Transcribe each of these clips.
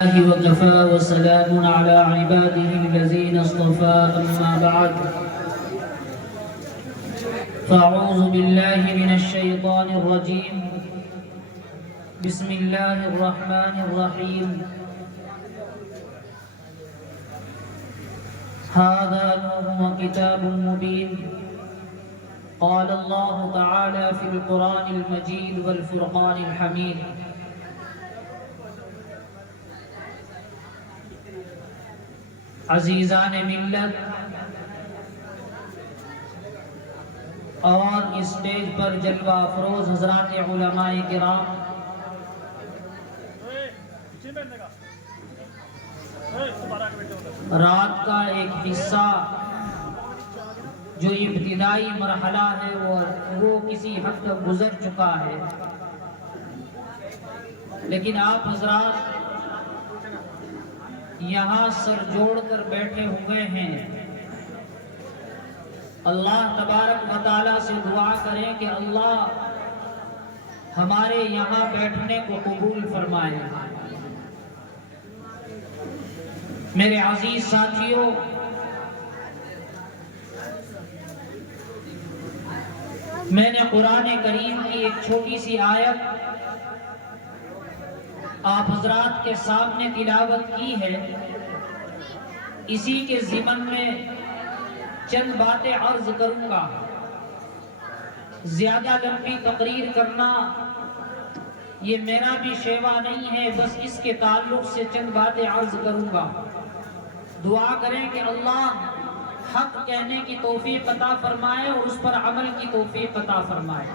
وكفى وسلام على عباده الذين اصطفى أما بعد فأعوذ بالله من الشيطان الرجيم بسم الله الرحمن الرحيم هذا نور وكتاب مبين قال الله تعالى في القرآن المجيد والفرقان الحميد عزیزان ملت اور اسٹیج پر جلوہ افروز حضرات علماء کرام، رات کا ایک حصہ جو ابتدائی مرحلہ ہے وہ کسی حد تک گزر چکا ہے، لیکن آپ حضرات یہاں سر جوڑ کر بیٹھے ہوئے ہیں۔ اللہ تبارک و تعالیٰ سے دعا کریں کہ اللہ ہمارے یہاں بیٹھنے کو قبول فرمائے۔ میرے عزیز ساتھیوں، میں نے قرآن کریم کی ایک چھوٹی سی آیت آپ حضرات کے سامنے تلاوت کی ہے۔ اسی کے ضمن میں چند باتیں عرض کروں گا۔ زیادہ لمبی تقریر کرنا یہ میرا بھی شیوا نہیں ہے، بس اس کے تعلق سے چند باتیں عرض کروں گا۔ دعا کریں کہ اللہ حق کہنے کی توفیق عطا فرمائے اور اس پر عمل کی توفیق عطا فرمائے۔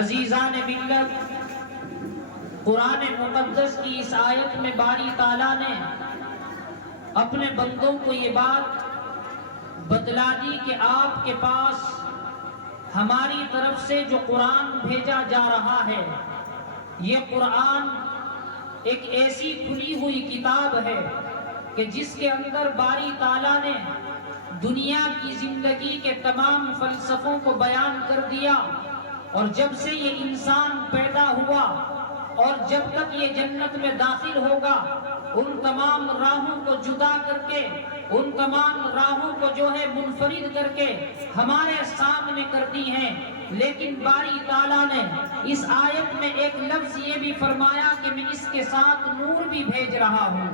عزیزان ملت، قرآن مقدس کی اس آیت میں باری تعالیٰ نے اپنے بندوں کو یہ بات بتلا دی کہ آپ کے پاس ہماری طرف سے جو قرآن بھیجا جا رہا ہے، یہ قرآن ایک ایسی کھلی ہوئی کتاب ہے کہ جس کے اندر باری تعالیٰ نے دنیا کی زندگی کے تمام فلسفوں کو بیان کر دیا، اور جب سے یہ انسان پیدا ہوا اور جب تک یہ جنت میں داخل ہوگا، ان تمام راہوں کو جدا کر کے، ان تمام راہوں کو جو ہے منفرد کر کے ہمارے سامنے کر دی ہیں۔ لیکن باری تعالیٰ نے اس آیت میں ایک لفظ یہ بھی فرمایا کہ میں اس کے ساتھ نور بھی بھیج رہا ہوں۔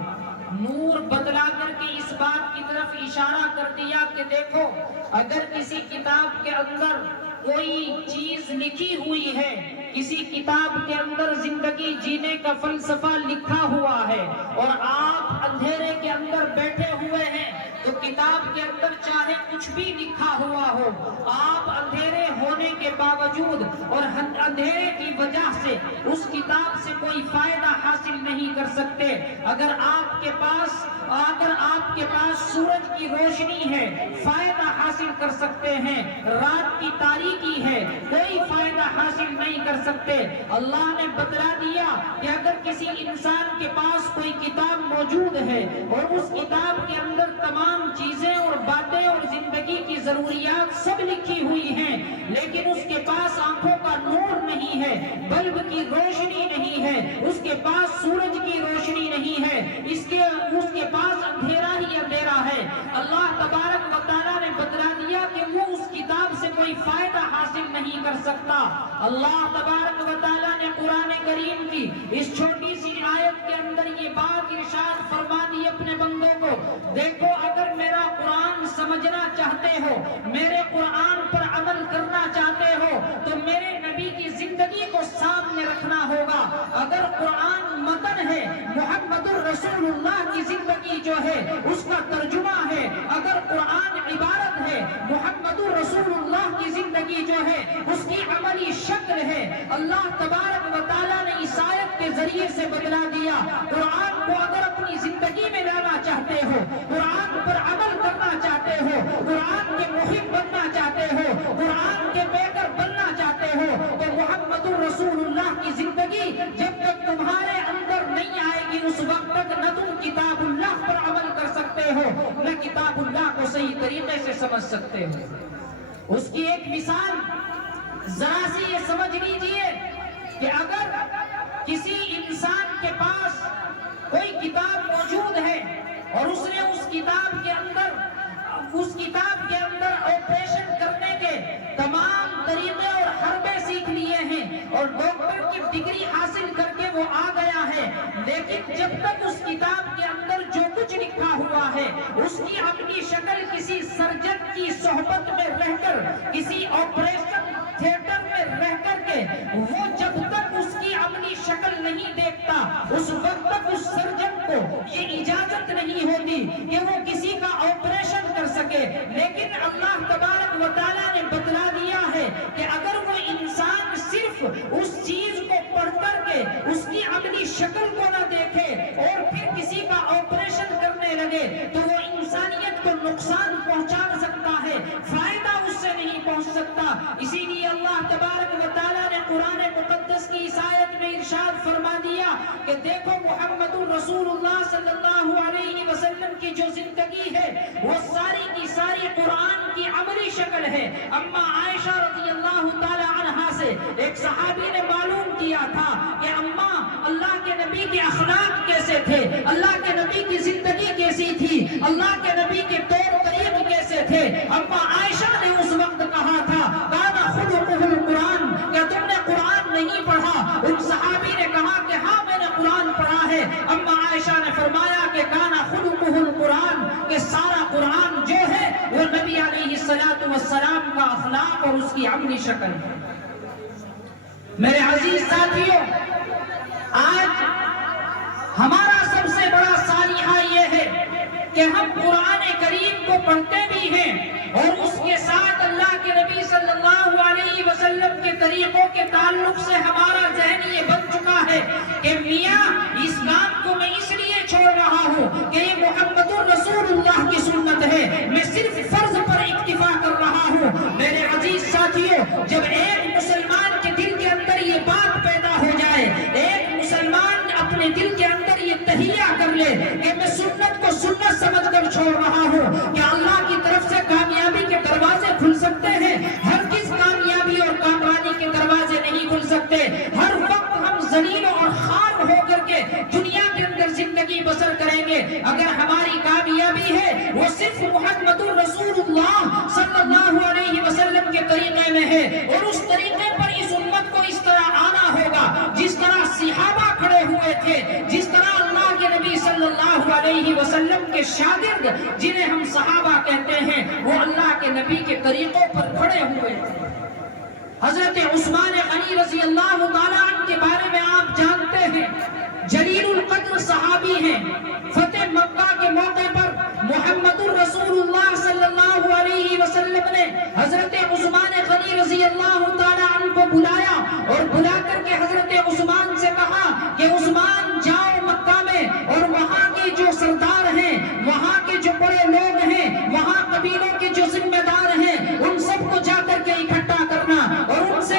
نور بتلا کر کے اس بات کی طرف اشارہ کر دیا کہ دیکھو، اگر کسی کتاب کے اندر کوئی چیز لکھی ہوئی ہے، کسی کتاب کے اندر زندگی جینے کا فلسفہ لکھا ہوا ہے، اور آپ اندھیرے کے اندر بیٹھے ہوئے ہیں، تو کتاب کے اندر چاہے کچھ بھی لکھا ہوا ہو، آپ اندھیرے ہونے کے باوجود اور اندھیرے کی وجہ سے اس کتاب سے کوئی فائدہ حاصل نہیں کر سکتے۔ اگر آپ کے پاس سورج کی روشنی ہے، فائدہ حاصل کر سکتے ہیں، رات کی تاریکی ہے، کوئی فائدہ حاصل نہیں کر سکتے۔ اللہ نے بتلا دیا کہ اگر کسی انسان کے پاس کوئی کتاب موجود ہے اور اس کتاب کے اندر تمام چیزیں اور باتیں اور زندگی کی ضروریات سب لکھی ہوئی ہیں، لیکن اس کے پاس آنکھوں کا نور نہیں ہے، بلب کی روشنی نہیں ہے، اس کے پاس سورج کی روشنی نہیں ہے، اس کے پاس اندھیرا ہی اندھیرا ہے، اللہ تبارک و تعالیٰ نے بتلا دیا کہ وہ اس کتاب سے کوئی فائدہ حاصل نہیں کر سکتا۔ اللہ تبارک و تعالیٰ نے قرآن کریم کی اس چھوٹی سی آیت کے اندر یہ بات ارشاد فرما دی اپنے بندوں کو، دیکھو اگر میرا قرآن سمجھنا چاہتے ہو، میرے قرآن پر عمل کرنا چاہتے ہو، تو میرے نبی کی زندگی کو سامنے رکھنا ہوگا۔ اگر قرآن متن ہے، محمد الرسول اللہ کی زندگی جو ہے اس کا ترجمہ ہے، اگر قرآن عبارت ہے، محمد الرسول اللہ کی زندگی جو ہے اس کی عملی شکل ہے۔ اللہ تبارک و تعالیٰ نے اس آیت کے ذریعے سے بتلا دیا، قرآن کو اگر اپنی زندگی میں لانا چاہتے ہو، قرآن پر عمل کرنا چاہتے ہو، قرآن کے محب بننا چاہتے ہو، قرآن کے پیکر بننا چاہتے ہو، تو محمد الرسول اللہ کی زندگی جب تک تمہارے اندر نہیں آئے گی، اس وقت تک نہ تم کتاب اللہ پر عمل کر سکتے ہو، نہ کتاب اللہ کو صحیح طریقے سے سمجھ سکتے ہو۔ اس کی ایک مثال ذرا سی یہ سمجھ لیجئے کہ اگر کسی انسان کے پاس کتاب کے اندر آپریشن کرنے کے تمام طریقے اور حربے سیکھ لیے ہیں اور ڈاکٹر کی ڈگری حاصل کر کے وہ آ گیا ہے، لیکن جب تک اس کتاب کے اندر جو کچھ لکھا ہوا ہے اس کی اپنی شکل کسی سرجن کی صحبت میں رہ کر، کسی آپریشن تھیٹر میں رہ کر کے، وہ جب تک اس کی اپنی شکل نہیں دیکھتا اس وقت تک اس سرجن کو یہ اجازت نہیں ہوتی کہ وہ کسی کا آپریشن کر سکے۔ لیکن اللہ تبارک و تعالیٰ نے بتلا دیا ہے کہ اگر وہ انسان صرف اس چیز کو پڑھ کر کے اس کی اپنی شکل کو نہ دیکھے اور پھر کسی کا آپریشن کرنے لگے تو وہ انسانیت کو نقصان پہنچا سکتا ہے، فائدہ اس سے نہیں پہنچ سکتا۔ اسی لیے اللہ تبارک و تعالیٰ نے قرآن مقدس کی اس آیت میں ارشاد فرما دیا کہ دیکھو محمد رسول اللہ صلی اللہ علیہ وسلم کی جو زندگی ہے وہ ساری کی ساری قرآن کی عملی شکل ہے۔ اما عائشہ رضی اللہ تعالی عنہا سے ایک صحابی نے معلوم کیا تھا کہ اما اللہ کے نبی کے اخلاق کیسے تھے، اللہ کے نبی کی زندگی کیسی تھی، اللہ کے نبی کے طور طریق کیسے تھے۔ اما عائشہ نے اس وقت کہا تھا کانا خلقہ القرآن، کیا تم نے قرآن نہیں پڑھا؟ ان صحابی نے کہا کہ ہاں میں نے قرآن پڑھا ہے۔ اما عائشہ نے فرمایا کہ کانا خلقہ القرآن، کہ سارا قرآن جو ہے وہ نبی علیہ السلام کا اخلاق اور اس کی عملی شکل ہے۔ میرے عزیز ساتھیوں، آج ہمارا سب سے بڑا سانحہ یہ ہے کہ ہم قرآن کریم کو پڑھتے بھی ہیں اور اس کے ساتھ اللہ کے نبی صلی اللہ علیہ وسلم کے طریقوں کے تعلق سے ہمارا ذہن یہ بن چکا ہے کہ میاں اس کام کو میں اس لیے چھوڑ رہا ہوں کہ یہ محمد رسول اللہ کی سنت ہے، میں صرف فرض پر اکتفا کر رہا ہوں۔ میرے عزیز ساتھیوں، جب ایک مسلمان کے دل کے اندر یہ بات پیدا ہو جائے، ایک مسلمان اپنے دل کے اندر یہ تہیہ کر لے کہ میں سنت کو سنت سمجھ کر چھوڑ رہا ہوں، کہ اللہ کی طرف سے کامیابی کے دروازے کھل سکتے ہیں، ہرگز کامیابی اور کامرانی کے دروازے نہیں کھل سکتے۔ ہر وقت ہم ذلیل اور خوار ہو کر کے دنیا کے اندر زندگی بسر کریں گے۔ اگر ہماری کامیابی ہے وہ صرف محمد رسول اللہ صلی اللہ علیہ وسلم کے طریقے میں ہے، اور اس طریقے پر اس امت کو اس طرح آنا ہوگا جس طرح صحابہ کھڑے ہوئے تھے، جس طرح اللہ کے نبی صلی اللہ علیہ وسلم کے شاگرد جنہیں ہم صحابہ کہتے ہیں وہ اللہ کے نبی کے طریقوں پر کھڑے ہوئے تھے۔ حضرت عثمان غنی رضی اللہ تعالیٰ عنہ کے بارے میں آپ جانتے ہیں، جلیل القدر صحابی ہیں۔ فتح مکہ کے موقع پر محمد رسول اللہ صلی اللہ علیہ وسلم نے حضرت عثمان غنی رضی اللہ تعالیٰ عنہ کو بلایا اور بلا کر کے حضرت عثمان سے کہا کہ عثمان جاؤ مکہ میں اور وہاں کے جو سردار ہیں، وہاں کے جو بڑے لوگ ہیں، وہاں قبیلوں کے جو ذمہ دار ہیں، ان سب کو جا کر کے اکٹھا کرنا اور ان سے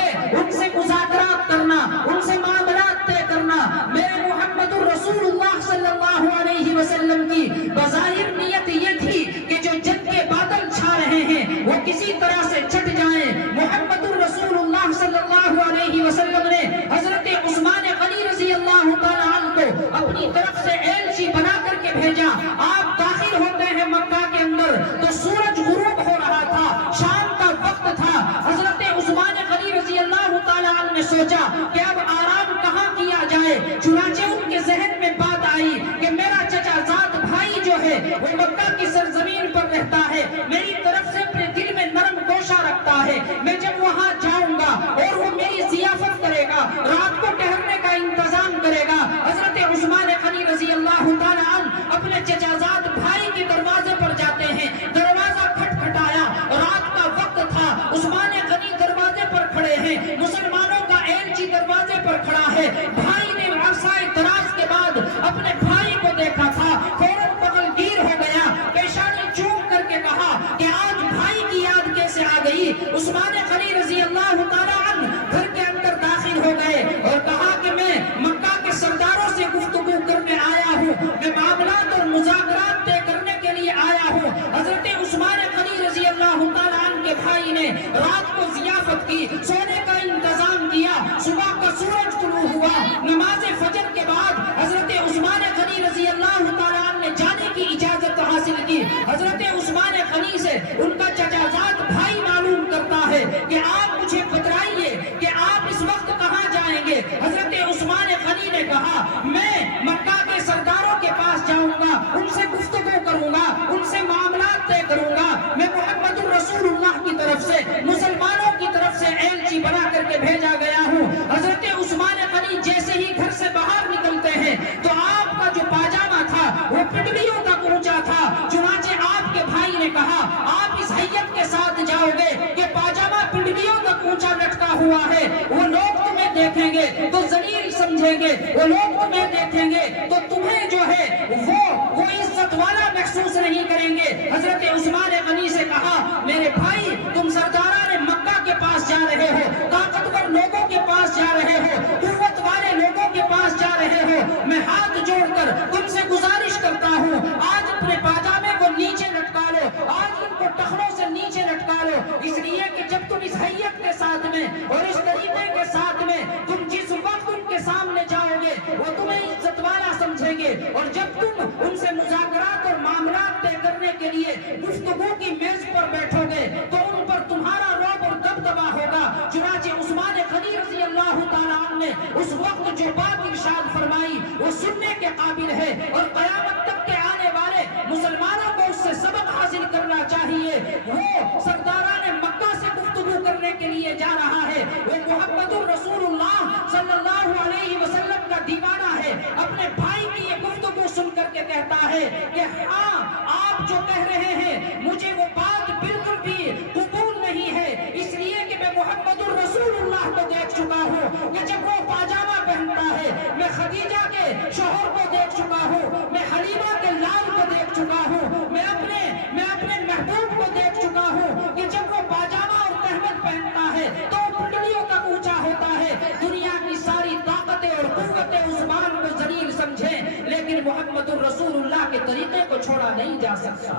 مذاکرات کرنا، ان سے معاملات طے کرنا۔ میرے محمد رسول اللہ صلی اللہ علیہ وسلم کی بظاہر نیت یہ تھی کہ جو جنگ کے بادل چھا رہے ہیں وہ کسی طرح سے چھٹ جائیں۔ محمد رسول اللہ صلی اللہ علیہ وسلم نے حضرت عثمان غنی رضی اللہ تعالیٰ عنہ کو اپنی طرف سے ایلچی بنا کر کے بھیجا۔ آپ داخل ہوتے ہیں مکہ کے اندر تو سورج غروب ہو رہا تھا، شام کا وقت تھا۔ حضرت عثمان غنی رضی اللہ تعالیٰ عنہ نے سوچا کہ اب آرام کہاں کیا جائے، چنانچہ ان کے ذہن میں بات آئی کہ میرا چچا زاد بھائی جو ہے وہ مکہ کی سرزمین پر رہتا ہے، میری طرف سے اپنے دل میں نرم گوشہ رکھتا ہے، میں جب وہاں جاؤں گا اور وہ میری ضیافت کرے گا، رات کو ٹھہرنے کا انتظام کرے گا۔ حضرت عثمان غنی رضی اللہ تعالیٰ عنہ اپنے چچا زاد بھائی کے دروازے پر جاتے ہیں، دروازہ کھٹکھٹایا، رات کا وقت تھا، عثمان غنی دروازے پر کھڑے ہیں، مسلمانوں کا ایلچی دروازے پر کھڑا ہے۔ بھائی نے عرصہ دراز کے بعد اپنے بھائی کو دیکھا تھا، فوراً بغل گیر ہو گیا، پیشانی چوم کر کے کہا کہ آج بھائی کی یاد کیسے آ گئی۔ عثمان غنی رضی اللہ تعالیٰ عنہ گھر کے اندر داخل ہو گئے اور کہا کہ میں مکہ کے سرداروں سے گفتگو کرنے آیا ہوں، میں معاملات اور مذاکرات طے کرنے کے لیے آیا ہوں۔ حضرت عثمان غنی رضی اللہ تعالیٰ عنہ کے بھائی نے رات کو ضیافت کی، سونے کا انتظام کیا، صبح کا سورج طلوع ہوا، نماز فجر کے بعد حضرت عثمان غنی رضی اللہ تعالیٰ عنہ نے جانے کی اجازت حاصل حاصل کی. حضرت عثمان غنی سے ان کا چچا زاد بھائی معلوم کرتا ہے کہ آپ مجھے بتلائیے کہ آپ اس وقت کہاں جائیں گے. حضرت عثمان غنی نے کہا میں مکہ کے سرداروں کے پاس جاؤں گا, ان سے گفتگو کروں گا, ان سے معاملات طے کروں گا. میں محمد الرسول اللہ کی طرف سے, مسلمانوں کی طرف سے ایلچی بنا کر کے بھیجا گیا ہوں. حضرت عثمان غنی جیسے ہی گھر سے باہر نکلتے ہیں تو آپ کا جو پاجامہ تھا وہ پنڈلیوں تک پہنچا تھا. چنانچہ آپ کے بھائی نے کہا آپ اس حیت کے ساتھ جاؤ گے کہ پاجامہ پنڈلیوں تک اونچا لٹکا ہوا ہے, وہ لوگ تمہیں دیکھیں گے تو ذلیل سمجھیں گے, وہ لوگ تمہیں دیکھیں گے تو تمہیں جو ہے وہ عزت والا محسوس نہیں کریں گے. حضرت عثمان غنی سے کہا میرے بھائی تم سرداران مکہ کے پاس جا رہے ہو, طاقتور لوگوں کے پاس جا رہے ہو, قوت والے لوگوں کے پاس جا رہے ہو, میں ہاتھ جوڑ کر تم سے گزارش کرتا ہوں آج اپنے پاجامے کو نیچے لٹکا لو, آج ان کو ٹخنوں سے نیچے لٹکا لو, اس لیے کہ جب تم اس حیت کے ساتھ میں اور اس طریقے کے ساتھ میں تم جس وقت ان کے سامنے جاؤ گے وہ تمہیں عزت والا سمجھیں گے, اور جب تم ان سے مذاکرات اور معاملات طے کرنے کے لیے گفتگو کی میز پر بیٹھو گے تو ان پر تمہارا رعب اور دبدبا ہوگا. چنانچہ عثمان غنی رضی اللہ تعالیٰ عنہ نے اس وقت جو بات ارشاد فرمائی وہ سننے کے قابل ہے, اور قیامت تک کے آنے والے مسلمانوں کو اس سے سبق حاصل کرنا چاہیے. وہ سرداران مکہ سے گفتگو کرنے کے لیے جا رہا ہے, وہ محمد الرسول اللہ صلی اللہ علیہ وسلم کا دیوانہ ہے. اپنے بھائی کی یہ گفتگو سن کر کے کہتا ہے کہ ہاں آپ جو کہہ رہے ہیں مجھے وہ بات بالکل بھی قبول نہیں ہے, اس لیے کہ میں محمد الرسول اللہ کو دیکھ چکا ہوں کہ جب وہ پاجامہ پہنتا ہے, میں خدیجہ کے شوہر کو دیکھ چکا ہوں, میں حلیمہ کے لال کو دیکھ چکا ہوں, میں اپنے محبوب کو دیکھ چکا ہوں کہ جب وہ پاجامہ اور تہمت پہنتا ہے تو پنڈلیوں تک اونچا ہوتا ہے. دنیا کی ساری طاقتیں اور قوتیں عثمان کو ذلیل سمجھیں, لیکن محمد الرسول اللہ کے طریقے کو چھوڑا نہیں جا سکتا.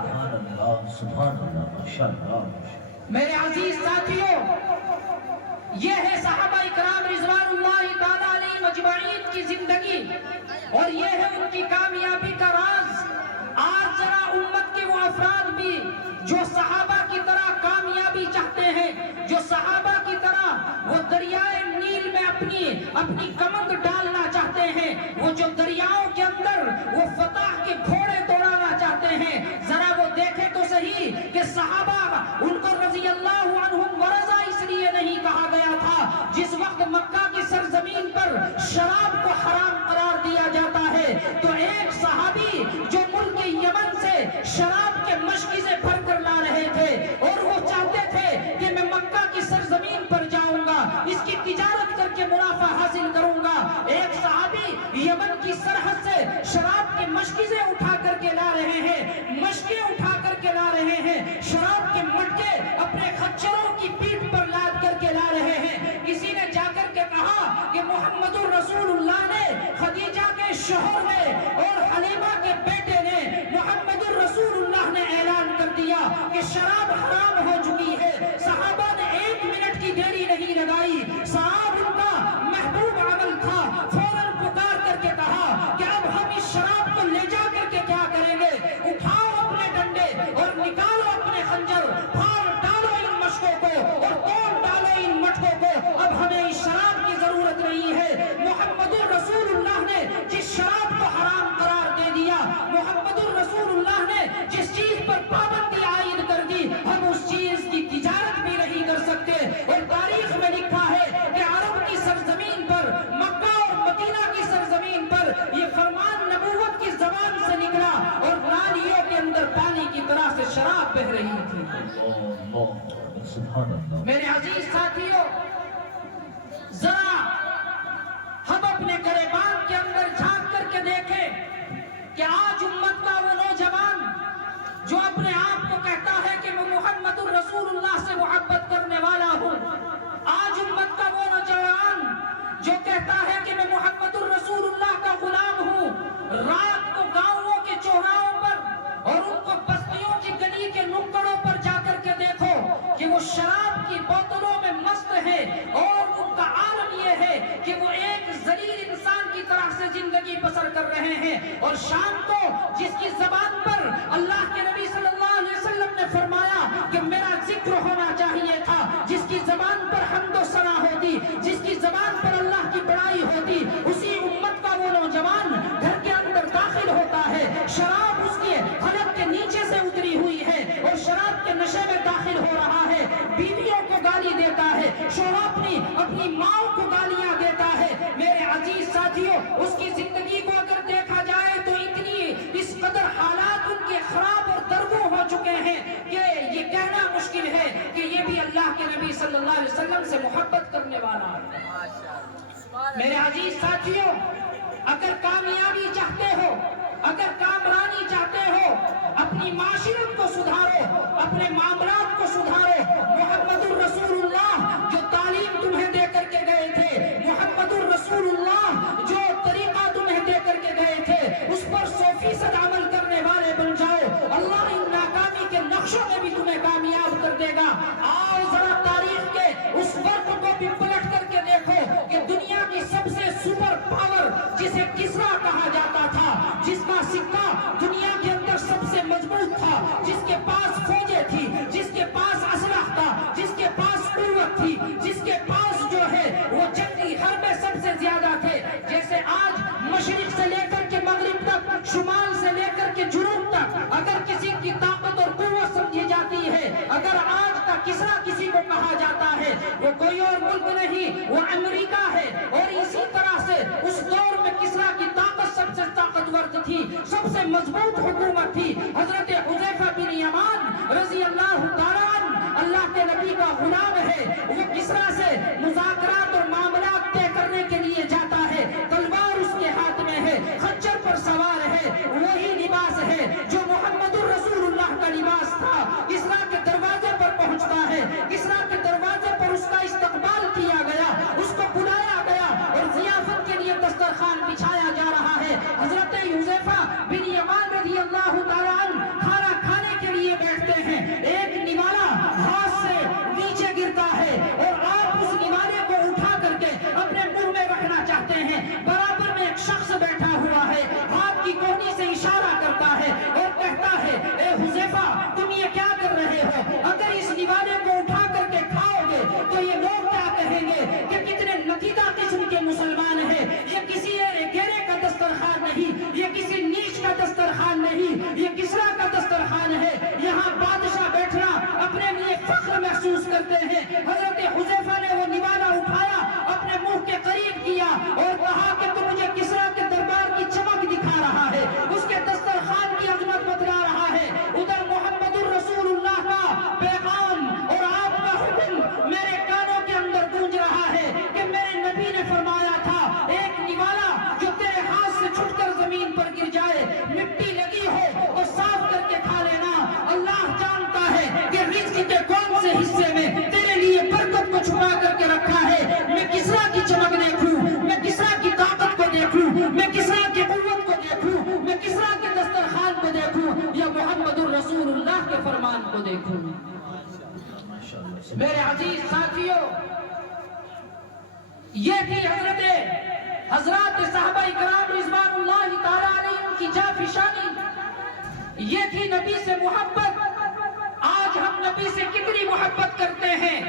سبحان اللہ, ماشاءاللہ. میرے عزیز ساتھیوں, یہ ہے صحابہ کرام رضوان اللہ تعالیٰ علیہم اجمعین کی زندگی, اور یہ ہے ان کی کامیابی کا راز. آج ذرا امت کے وہ افراد بھی جو صحابہ کی طرح کامیابی چاہتے ہیں, جو صحابہ کی طرح وہ دریائے نیل میں اپنی کمند ڈالنا چاہتے ہیں, وہ جو دریاؤں کے اندر وہ فتح کے گھوڑے دوڑانا چاہتے ہیں, ذرا وہ دیکھیں تو صحیح کہ صحابہ ان کو رضی اللہ عنہم ورضا اس لیے نہیں کہا گیا تھا. جس وقت مکہ کی سرزمین پر شراب کو حرام قرار دیا جاتا ہے تو ایک صحابی جو ملک یمن سے شراب کے مشکیزیں بھر کر لا رہے تھے اور وہ چاہتے تھے کہ میں مکہ کی سرزمین پر جاؤں گا, اس کی تجارت کر کے منافع حاصل کروں گا. ایک صحابی یمن کی سرحد سے شراب کی مشکیزیں اٹھا کر کے لا رہے ہیں, مشکیں اٹھا کر کے لا رہے ہیں, شراب کے مٹکے اپنے خچروں کی پیٹھ پر لاد کر کے لا رہے ہیں. کسی نے جا کر کے کہا کہ محمد الرسول اللہ نے, خدیجہ کے شوہر نے اور حلیمہ کے بیٹے نے, محمد الرسول اللہ نے اعلان کر دیا کہ شراب حرام ہو چکی ہے. صحابہ نے ایک منٹ کی دیری نہیں لگائی, صاحب ان کا محبوب عمل تھا, فوراً پکار کر کے کہا کہ اب ہم اس شراب کو لے جا کر کے کیا کریں گے, اٹھاؤ اپنے ڈنڈے اور نکالو اپنے خنجر, پھاڑ ڈالو ان مشکوں کو اور توڑ ڈالو ان مٹکوں کو, اب ہمیں اس شراب کی ضرورت نہیں ہے. محمد الرسول اللہ نے جس شراب کو حرام قرار دے دیا, محمد الرسول اللہ نے جس چیز پر پابندی عائد کر دی, ہم اس چیز کی تجارت بھی نہیں کر سکتے. اور تاریخ میں لکھا ہے کہ عرب کی سرزمین پر, مکہ اور مدینہ کی سرزمین پر یہ فرمان نبوت کی زبان سے نکلا اور نالیوں کے اندر پانی کی طرح سے شراب بہہ رہی تھی. سبحان اللہ. میرے عزیز ساتھیوں, ذرا ہم اپنے گریبان کے اندر جھانک کر کے دیکھیں کہ آج امت کا وہ نوجوان جو اپنے آپ کو کہتا ہے کہ میں محمد الرسول اللہ سے محبت کرنے والا ہوں, آج امت کا وہ نوجوان جو کہتا ہے کہ میں محمد الرسول اللہ کا غلام ہوں, رات کو گاؤں کے چوراہوں پر اور ان کو بستیوں کی گلی کے نکڑوں پر جا کر کے دیکھو کہ وہ شراب کی بوتلوں میں مست ہے, اور ان کا عالم یہ ہے کہ وہ ایک ذلیل انسان کی طرح سے زندگی بسر کر رہے ہیں, اور شام کو جس کی زبان پر اللہ کے ہوتی، جس کی زبان پر اللہ کی بڑائی ہوتی، اسی امت کا وہ نوجوان گھر کے اندر داخل ہوتا ہے، شراب اس کے حلق کے نیچے سے اتری ہوئی ہے اور شراب کے نشے میں داخل ہو رہا ہے، بیویوں کو گالی دیتا ہے، شوہر اپنی ماں کو گالیاں دیتا ہے۔ میرے عزیز ساتھیوں، اس کی زندگی کو اگر دیکھا جائے تو اتنی اس قدر حالات ان کے خراب اور درگو ہو چکے ہیں کہ یہ کہنا مشکل ہے کہ یہ بھی اللہ کے نبی صلی اللہ علیہ وسلم سے محبت کرنے والا ہے۔ میرے عزیز ساتھیوں، اگر کامیابی چاہتے ہو، اگر کامرانی چاہتے ہو، اپنی معاشرت کو سدھارو، اپنے معاملات کو سدھارو، محمد الرسول اللہ جو تعلیم تمہیں دے کر کے گئے تھے، محمد الرسول اللہ جو طریقہ تمہیں دے کر کے گئے تھے، اس پر 100% عمل کرنے والے بن جاؤ، اللہ ان ناکامی کے نقشوں میں بھی تمہیں کامیاب کر دے گا۔ آؤ ذرا تاریخ کے اس وقت کو بھی پلٹ کر کے دیکھو کہ دنیا کی سب سے سپر پاور جسے کسرا کہا جاتا تھا، جس کا سکہ دنیا کے اندر سب سے مضبوط تھا، جس کے پاس فوجیں تھی، جس کے پاس اسلحہ تھا، جس کے پاس قوت تھی، جس کے پاس جو ہے وہ جنگی حربے سب سے زیادہ تھے، جیسے آج مشرق سے لے کر کے مغرب تک، شمال سے لے کر کے جنوب تک اگر کسی کی طاقت اور قوت سمجھی جاتی ہے، اگر آج کا کسرا کسی کو کہا جاتا ہے، وہ کوئی اور ملک نہیں، وہ امریکا ہے۔ اور اسی طرح سے اس دور میں کسرا کی طاقت سب سے طاقتور تھی، سب سے مضبوط حکومت تھی۔ حضرت حذیفہ بن یمان رضی اللہ تعالیٰ عنہ اللہ کے نبی کا غلام ہے، وہ کسرا سے مذاکرات اور معاملات طے کرنے کے لیے جاتا ہے، تلوار اس کے ہاتھ میں ہے، خچر پر سوار ہے، وہی لباس ہے جو محمد الرسول اللہ کا لباس تھا۔ کسرا کے دروازے پر پہنچتا ہے، کسرا کے دروازے پر اس کا استقبال کیا گیا، اس کو بلایا گیا اور ضیافت کے لیے دسترخوان بچھایا جا رہا ہے۔ حضرت حذیفہ بن یمان رضی اللہ تعالیٰ عنہ کھانا کھانے کے لیے بیٹھتے ہیں، ایک نوالا ہاتھ سے نیچے گرتا ہے اور آپ اس نوالے کو اٹھا کر کے اپنے منہ میں رکھنا چاہتے ہیں، برابر میں ایک شخص بیٹھا ہوا ہے، ہاتھ کی کوہنی سے اشارہ کرتا ہے اور کہتا ہے، اے حذیفہ تم یہ کیا کر رہے ہو؟ اگر اس نوالے کو اٹھا کر کے کھاؤ گے تو یہ لوگ کیا کہیں گے کہ کتنے نتیجہ قسم کے مسلمان ہیں، یہ کسی گھیرے کا دسترخوان نہیں، یہ کسی نیچ کا دسترخوان نہیں، یہ کسرا کا دسترخوان ہے، یہاں بادشاہ بیٹھنا اپنے لیے فخر محسوس کرتے ہیں۔ حضرت حذیفہ نے وہ نوالا اٹھایا، اپنے منہ کے قریب کیا اور کہا کہ تو مجھے کسرا کے دربار کی چمک دکھا رہا ہے، اس کے دسترخوان کی عظمت بتلا رہا ہے۔ ادھر محمد الرسول اللہ کا پیغام اور آپ کا حکم میرے کانوں کے اندر گونج رہا ہے کہ میرے نبی نے فرمایا تھا، ایک نوالا جو تیرے ہاتھ سے چھٹ کر زمین پر گر جائے، مٹی لگی ہو تو صاف کر کے کھا لینا، اللہ جانتا ہے کہ رزق کے کون سے حصے میں تیرے لیے برکت کو چھپا کر کے رکھا ہے۔ میں کسرا کی چمک دیکھوں، میں کسرا کی طاقت کو دیکھوں، میں کسرا کی قوت کو دیکھوں، میں کسرا کے دسترخوان کو دیکھوں یا محمد الرسول اللہ کے فرمان کو دیکھوں۔ میرے عزیز ساتھیوں، یہ تھی حضرات صحابہ کرام رضوان اللہ تعالیٰ علیہم کی جافشانی، یہ تھی نبی سے محبت۔ آج ہم نبی سے کتنی محبت کرتے ہیں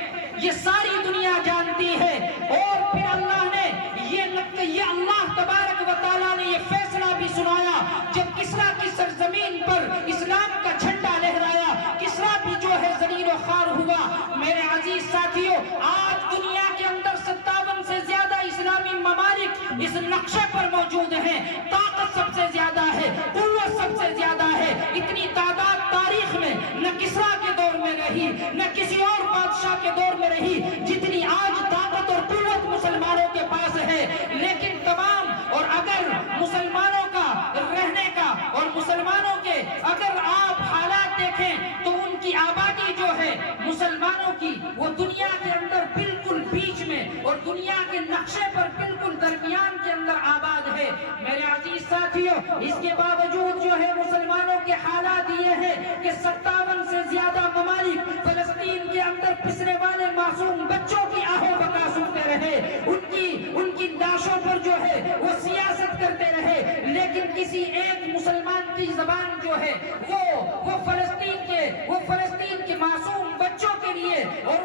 یہ ساری دنیا جانتی ہے، اور پھر اللہ نے یہ اللہ تبارک و تعالیٰ نے یہ فیصلہ بھی سنایا جب کسرا کی سرزمین پر اسلام کا جھنڈا لہرایا، کسرا بھی جو ہے ذلیل و خوار ہوا۔ میرے عزیز ساتھیوں، آج دنیا کے اندر 57 سے زیادہ اسلامی ممالک اس نقشے پر موجود ہیں، طاقت سب سے زیادہ ہے، قوت سب سے زیادہ ہے، اتنی تعداد تاریخ میں نہ کسرا کے دور میں رہی، نہ کسی اور بادشاہ کے دور میں رہی جتنی آج طاقت اور قوت مسلمانوں کے پاس ہے۔ لیکن تمام، اور اگر مسلمانوں کا رہنے کا اور مسلمانوں کے اگر آپ حالات دیکھیں تو ان کی آبادی جو ہے مسلمانوں کی وہ دنیا کے اندر بالکل بیچ میں اور دنیا کے نقشے پر بالکل درمیان کے اندر آباد ہے۔ میرے عزیز ساتھیوں، اس کے باوجود جو ہے مسلمانوں کے حالات یہ ہے کہ 57 سے زیادہ ممالک فلسطین کے اندر پسنے والے معصوم بچوں کی آہو بکا سنتے رہے، ان کی لاشوں پر جو ہے وہ سیاست کرتے رہے، لیکن کسی ایک مسلمان کی زبان جو ہے وہ فلسطین کے معصوم بچوں کے لیے اور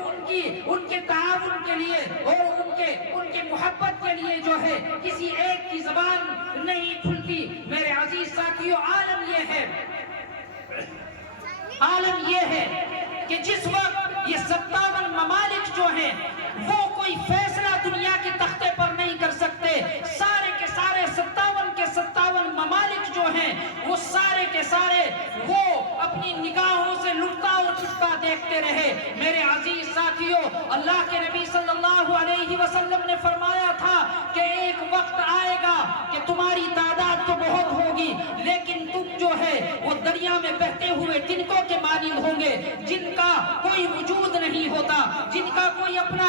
ان کے تعاون کے لیے اور ان کے محبت کے لیے جو ہے کسی ایک کی زبان نہیں کھلتی۔ میرے عزیز ساتھیو، عالم یہ ہے کہ جس وقت یہ 57 ممالک جو ہیں وہ کوئی فیصلہ دنیا کے تختے پر نہیں کر سکتے، سارے کے سارے 57 کے 57 ممالک جو ہیں وہ سارے کے سارے وہ اپنی نگاہوں سے لٹتا اور چٹتا دیکھتے رہے۔ میرے عزیز ساتھیو، اللہ کے نبی صلی اللہ علیہ وسلم نے فرمایا تھا کہ ایک وقت آئے گا کہ تمہاری تعداد تو بہت ہوگی لیکن تم جو ہے وہ دریا میں بہتے ہوئے تنکوں کے مانند ہوں گے، جن کا کوئی وجود نہیں ہوتا، جن کا کوئی اپنا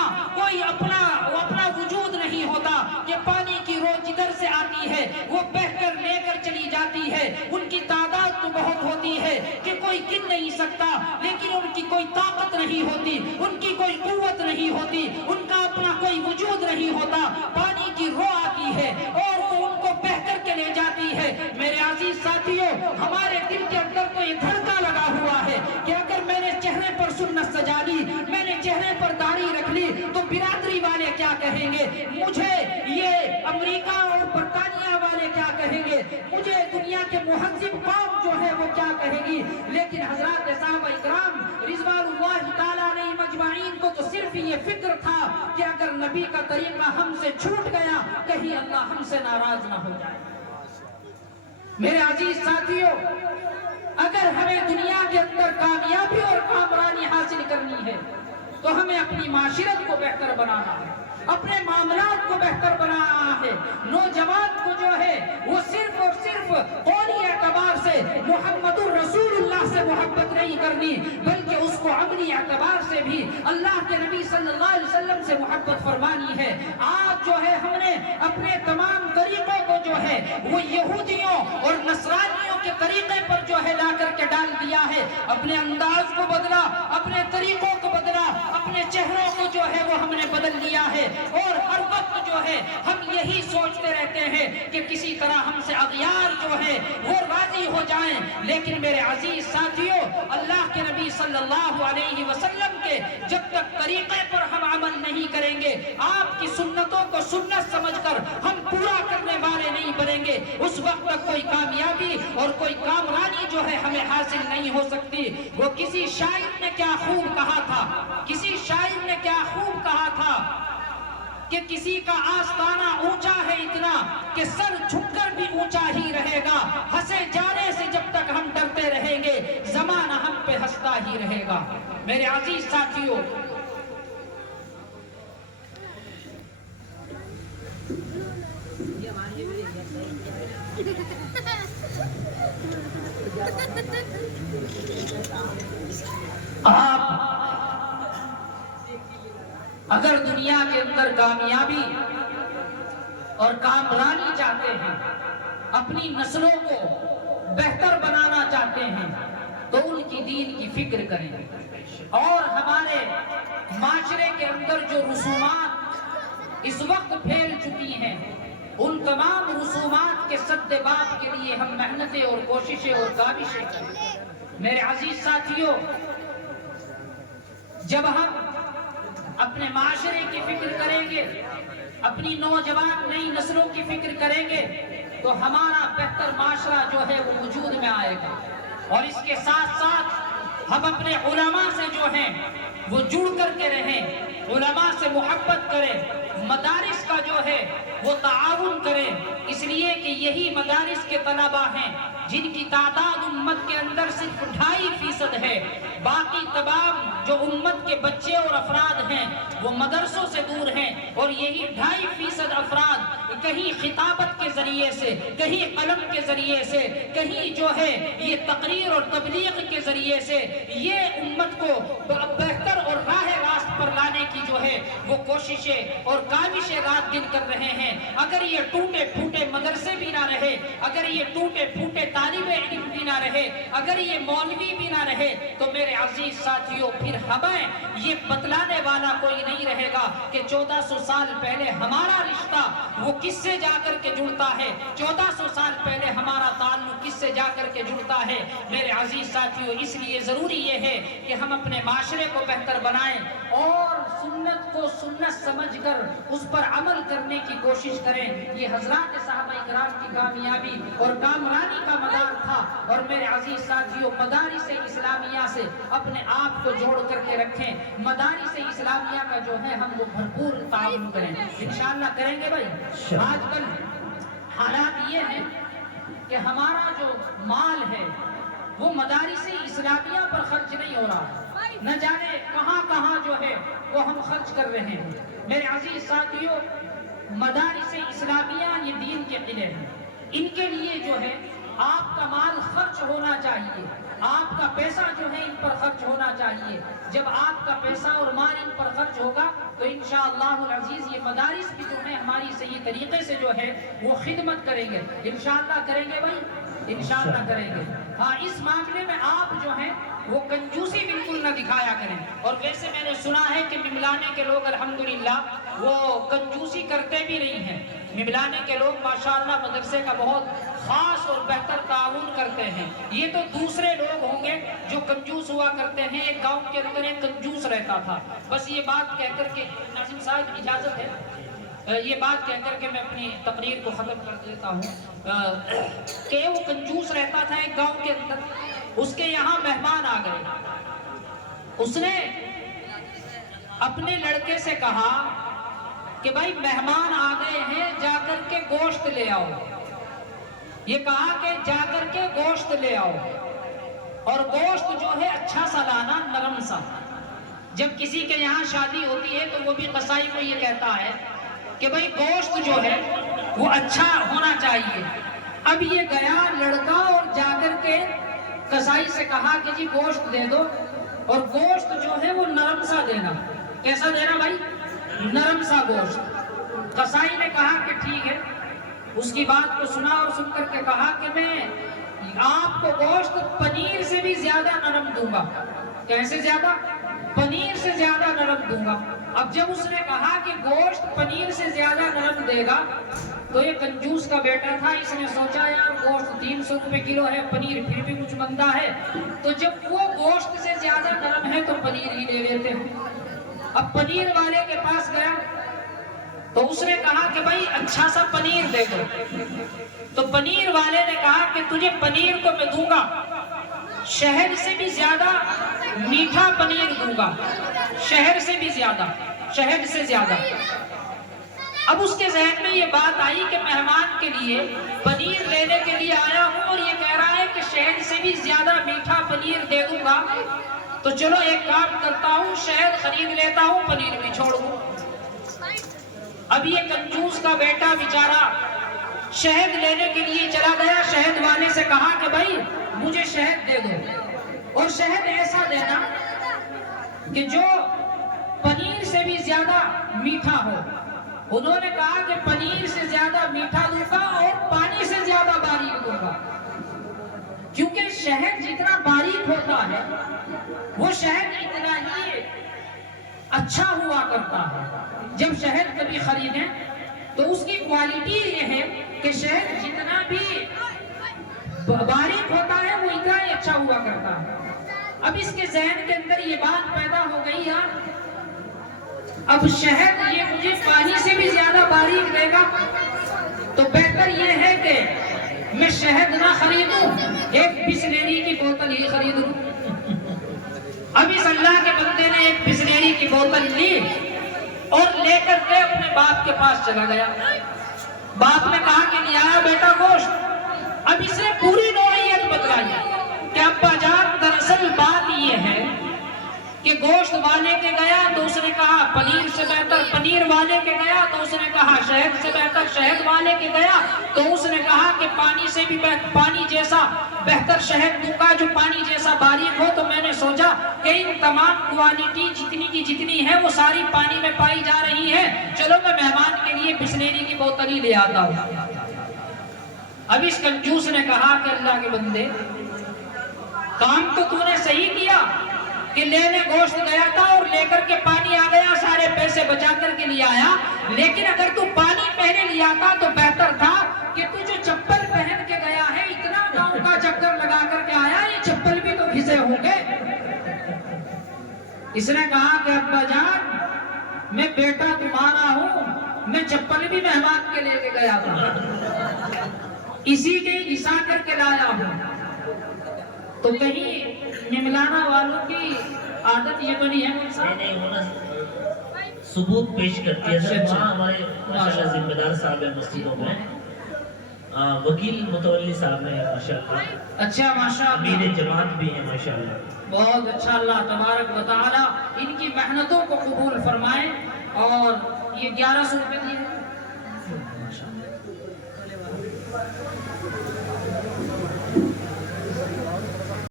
وجود نہیں ہوتا، کہ پانی کی رو جدھر سے آتی ہے وہ بہ کر لے کر چلی جاتی ہے۔ ان کی تعداد تو بہت ہوتی ہے کہ کوئی گن نہیں سکتا، لیکن ان کی کوئی طاقت نہیں ہوتی، ان کی کوئی قوت نہیں ہوتی، ان کا اپنا کوئی وجود نہیں ہوتا۔ پانی کی رو آتی ہے اور وہ ان کو بہ کر کے لے جاتی ہے۔ میرے عزیز ساتھیوں، ہمارے دل کے اندر تو یہ دھڑکا لگا ہوا ہے کہ اگر میں نے چہرے پر سنت سجا لی، میں نے چہرے پر داڑھی رکھ لی تو برادری والے کیا کہیں گے، مجھے یہ امریکہ اور برطانیہ والے کیا کہیں گے، مجھے دنیا کے مہذب قوم جو ہے وہ کیا کہے گی۔ لیکن حضرات صحابہ اکرام رضوان اللہ تعالیٰ علیہم مجمعین کو تو صرف یہ فکر تھا کہ اگر نبی کا طریقہ ہم سے چھوٹ گیا کہیں اللہ ہم سے ناراض نہ ہو جائے۔ میرے عزیز ساتھیوں، اگر ہمیں دنیا کے اندر کامیابی اور کامرانی حاصل کرنی ہے تو ہمیں اپنی معاشرت کو بہتر بنانا ہے، اپنے معاملات کو بہتر بنانا ہے۔ نوجوان کو جو ہے وہ صرف اور صرف قولی اعتبار سے محمد الرسول اللہ سے محبت نہیں کرنی، بلکہ اس کو عملی اعتبار سے بھی اللہ کے نبی صلی اللہ علیہ وسلم سے محبت فرمانی ہے۔ آج جو ہے ہم نے اپنے تمام طریقوں کو جو ہے وہ یہودیوں اور نصرانیوں کے طریقے پر جو ہے لا کر کے ڈال دیا ہے، اپنے انداز کو بدلا، اپنے طریقوں کو بدلا، اپنے چہروں کو جو ہے وہ ہم نے بدل لیا ہے، اور ہر وقت جو ہے ہم یہی سوچتے رہتے ہیں کہ کسی طرح ہم سے اغیار جو ہے وہ راضی ہو جائیں۔ لیکن میرے عزیز ساتھیوں، اللہ کے نبی صلی اللہ علیہ وسلم کے جب تک طریقے پر ہم عمل نہیں کریں گے، آپ کی سنتوں کو سنت سمجھ کر ہم پورا کرنے والے نہیں بنیں گے، اس وقت تک کوئی کامیابی اور کوئی کامرانی جو ہے ہمیں حاصل نہیں ہو سکتی۔ وہ کسی شاعر نے کیا خوب کہا تھا، کسی شاعر نے کیا خوب کہا تھا کہ کسی کا آستانہ اونچا ہے اتنا کہ سر جھک کر بھی اونچا ہی رہے گا، ہنسے جانے سے جب تک ہم ڈرتے رہیں گے زمانہ ہم پہ ہنستا ہی رہے گا۔ میرے عزیز ساتھیوں، آپ اگر دنیا کے اندر کامیابی اور کامرانی چاہتے ہیں، اپنی نسلوں کو بہتر بنانا چاہتے ہیں تو ان کی دین کی فکر کریں، اور ہمارے معاشرے کے اندر جو رسومات اس وقت پھیل چکی ہیں ان تمام رسومات کے سد باب کے لیے ہم محنتیں اور کوششیں اور کاوشیں کریں۔ میرے عزیز ساتھیوں، جب ہم اپنے معاشرے کی فکر کریں گے، اپنی نوجوان نئی نسلوں کی فکر کریں گے تو ہمارا بہتر معاشرہ جو ہے وہ وجود میں آئے گا، اور اس کے ساتھ ساتھ ہم اپنے علماء سے جو ہیں وہ جڑ کر کے رہیں، علماء سے محبت کریں، مدارس کا جو ہے وہ تعاون کریں، اس لیے کہ یہی مدارس کے طلباء ہیں جن کی تعداد امت کے اندر صرف 2.5% ہے، باقی تمام جو امت کے بچے اور افراد ہیں وہ مدرسوں سے دور ہیں، اور یہی 2.5% افراد کہیں خطابت کے ذریعے سے، کہیں قلم کے ذریعے سے، کہیں جو ہے یہ تقریر اور تبلیغ کے ذریعے سے یہ امت کو بہتر اور راہ راست پر لانے کی جو ہے وہ کوششیں اور کاوشیں رات دن کر رہے ہیں۔ اگر یہ ٹوٹے پھوٹے مدرسے بھی نہ رہے، اگر یہ ٹوٹے پھوٹے طالب علم بھی نہ رہے، اگر یہ مولوی بھی نہ رہے تو میرے عزیز ساتھیوں پھر ہمیں یہ بتلانے والا کوئی نہیں رہے گا کہ 1400 سال پہلے ہمارا رشتہ وہ کس سے جا کر کے جڑتا ہے، 1400 سال پہلے ہمارا تعلق کس سے جا کر کے جڑتا ہے۔ میرے عزیز ساتھیوں، اس لیے ضروری یہ ہے کہ ہم اپنے معاشرے کو بہتر بنائیں اور سنت کو سنت سمجھ کر اس پر عمل کرنے کی کوشش کریں۔ یہ حضرات صحابہ کرام کی کامیابی اور کامرانی کا مدار تھا۔ اور میرے عزیز ساتھیوں، مدارس اسلامیہ سے اپنے آپ کو جوڑ کر کے رکھیں۔ مدارس اسلامیہ کا جو ہے ہم لوگ بھرپور تعاون کریں، انشاءاللہ کریں گے بھائی۔ آج کل حالات یہ ہیں کہ ہمارا جو مال ہے وہ مدارس اسلامیہ پر خرچ نہیں ہو رہا، نہ جانے کہاں کہاں جو ہے وہ ہم خرچ کر رہے ہیں۔ میرے عزیز ساتھیوں، مدارس اسلامیہ یہ دین کے قلعے ہیں، ان کے لیے جو ہے آپ کا مال خرچ ہونا چاہیے، آپ کا پیسہ جو ہے ان پر خرچ ہونا چاہیے۔ جب آپ کا پیسہ اور مال ان پر خرچ ہوگا تو انشاءاللہ العزیز یہ مدارس بھی جو ہے ہماری صحیح طریقے سے جو ہے وہ خدمت کریں گے۔ انشاءاللہ کریں گے بھائی، انشاءاللہ کریں گے۔ ہاں، اس معاملے میں آپ جو ہیں وہ کنجوسی بالکل نہ دکھایا کریں۔ اور ویسے میں نے سنا ہے کہ مملانے کے لوگ الحمدللہ وہ کنجوسی کرتے بھی نہیں ہیں۔ مملانے کے لوگ ماشاءاللہ مدرسے کا بہت خاص اور بہتر تعاون کرتے ہیں۔ یہ تو دوسرے لوگ ہوں گے جو کنجوس ہوا کرتے ہیں۔ ایک گاؤں کے اندر ایک کنجوس رہتا تھا۔ بس یہ بات کہہ کر کے ناظم صاحب اجازت ہے، یہ بات کہہ کر کے میں اپنی تقریر کو ختم کر دیتا ہوں کہ وہ کنجوس رہتا تھا ایک گاؤں کے اندر۔ اس کے یہاں مہمان آ گئے، اس نے اپنے لڑکے سے کہا کہ بھائی مہمان آ گئے ہیں، جا کر کے گوشت لے آؤ۔ یہ کہا کہ جا کر کے گوشت لے آؤ، اور گوشت جو ہے اچھا سا لانا، نرم سا۔ جب کسی کے یہاں شادی ہوتی ہے تو وہ بھی قصائی کو یہ کہتا ہے کہ بھائی گوشت جو ہے وہ اچھا ہونا چاہیے۔ اب یہ گیا لڑکا اور جا کر کے قصائی سے کہا کہ جی گوشت دے دو، اور گوشت جو ہے وہ نرم سا دینا۔ کیسا دینا بھائی؟ نرم سا گوشت۔ قصائی نے کہا کہ ٹھیک ہے، اس کی بات کو سنا اور سن کر کے کہا کہ میں آپ کو گوشت پنیر سے بھی زیادہ نرم دوں گا۔ کیسے زیادہ؟ پنیر سے زیادہ نرم دوں گا۔ اب جب اس نے کہا کہ گوشت پنیر سے زیادہ نرم دے گا تو یہ کنجوس کا بیٹا تھا، اس نے سوچا یار گوشت 300 روپے کلو ہے، پنیر پھر بھی کچھ مندہ ہے، تو جب وہ گوشت سے زیادہ نرم ہے تو پنیر ہی لے لیتے ہیں۔ اب پنیر والے کے پاس گیا تو اس نے کہا کہ بھائی اچھا سا پنیر دے دو۔ تو پنیر والے نے کہا کہ تجھے پنیر تو میں دوں گا، شہد سے بھی زیادہ میٹھا پنیر دوں گا، شہد سے بھی زیادہ، شہد سے زیادہ۔ اب اس کے ذہن میں یہ بات آئی کہ مہمان کے لیے پنیر لینے کے لیے آیا ہوں اور یہ کہہ رہا ہے کہ شہد سے بھی زیادہ میٹھا پنیر دے دوں گا، تو چلو ایک کام کرتا ہوں، شہد خرید لیتا ہوں، پنیر بھی چھوڑ دوں۔ اب یہ کنجوس کا بیٹا بیچارہ شہد لینے کے لیے چلا گیا، شہد والے سے کہا کہ بھائی مجھے شہد دے دو، اور شہد ایسا دینا کہ جو پنیر سے بھی زیادہ میٹھا ہو۔ انہوں نے کہا کہ پنیر سے زیادہ میٹھا دوں گا اور پانی سے زیادہ باریک دوں گا، کیونکہ شہد جتنا باریک ہوتا ہے وہ شہد اتنا ہی اچھا ہوا کرتا ہے۔ جب شہد کبھی خریدیں تو اس کی کوالٹی یہ ہے کہ شہد جتنا بھی باریک ہوتا ہے وہ اتنا ہی اچھا ہوا کرتا ہے۔ اب اس کے ذہن کے اندر یہ بات پیدا ہو گئی یار اب شہد یہ مجھے پانی سے بھی زیادہ باریک دے گا تو بہتر یہ ہے کہ میں شہد نہ خریدوں، ایک بسلیری کی بوتل ہی خریدوں۔ اب اس اللہ کے بندے نے ایک بسلیری کی بوتل لی اور لے کر کے اپنے باپ کے پاس چلا گیا۔ باپ نے کہا کہ لے آیا بیٹا گوشت۔ اب اس نے پوری نوعیت بتلائی کہ ابا جان دراصل بات یہ ہے کہ گوشت والے کے گیا تو اس نے کہا پنیر سے بہتر، پنیر والے کے گیا تو اس نے کہا شہد سے بہتر، شہد والے کے گیا تو اس نے کہا کہ پانی سے بھی پانی جیسا بہتر شہد دوں گا جو پانی جیسا باریک ہو۔ تو میں نے سوچا کہ ان تمام کوالٹی جتنی کی جتنی ہے وہ ساری پانی میں پائی جا رہی ہے، چلو میں مہمان کے لیے بسلیری کی بوتل ہی لے آتا ہوں۔ اب اس کنجوس نے کہا کہ اللہ کے بندے کام تو نے صحیح کیا کہ لینے گوشت گیا تھا اور لے کر کے پانی آ گیا، سارے پیسے بچا کر کے لے آیا، لیکن اگر تو پانی پہلے لے آتا تو بہتر تھا کہ تو جو چپل پہن کے گیا ہے اتنا گاؤں کا کا چکر لگا کر کے آیا، یہ چپل بھی تو گھسے ہوں گے۔ اس نے کہا کہ ابا جان میں بیٹا تمہارا ہوں، میں چپل بھی مہمان کے لے کے گیا تھا، اسی کے گھسا کر کے لایا ہوں۔ تو کہیں نملانا والوں کی عادت یہ بنی ہے نہیں ہونا ثبوت پیش کرتی ہے۔ وہاں ہمارے ماشاءاللہ ذمہ دار صاحب ہیں مسجدوں میں، وکیل متولی صاحب ہیں ماشاءاللہ، اچھا ماشاءاللہ، امیر جماعت بھی ہیں ماشاءاللہ۔ بہت اچھا، اللہ تبارک و تعالی ان کی محنتوں کو قبول فرمائے۔ اور یہ 1100 روپے دیے